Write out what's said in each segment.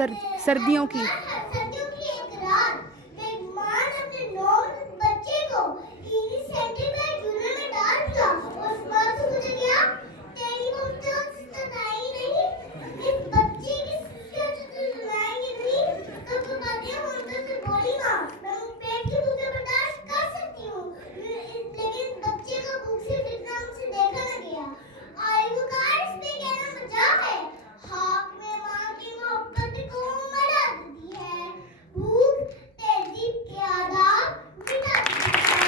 सर्दियों की। सर्दियों की एक रात मेहमान अपने 9 बच्चे को टीवी सेंटर पर झूले में डाल दिया। उस बात से मुझे क्या तेरी मम्मी तो सताई नहीं, इस बच्चे की सुनाएंगे नहीं तो बताते हैं मम्मी से बोली माँ मैं पेट की भूख बर्दाश्त कर सकती हूँ, लेकिन बच्चे का भूख से जितना हमसे देखा न गया। आयु का इसमें कहना मजाक है, हाथ में माँ की मोहब्बत को मरा देती है, भूख तहजीब के आदाब मिटा देती है।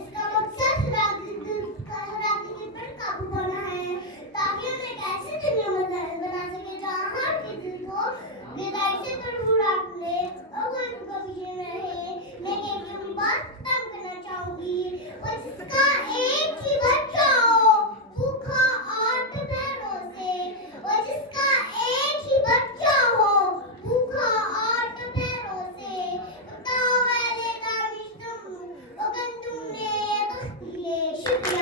इसका मकसद राजनीति पर काबू पाना है ताकि हम एक ऐसी दुनिया बना सके जहाँ हर किसी को बेदाई से तड़फड़ा ले और कोई कभी ये रहे। मैं एक ही बात तंग करना चाहूंगी और जिसका एक ही बच्चा हो भूखा 8 पैरों से, और जिसका एक ही बच्चा हो भूखा 8 पैरों से, बताओ वाले का तुमने बख्तिले शुक्रिया।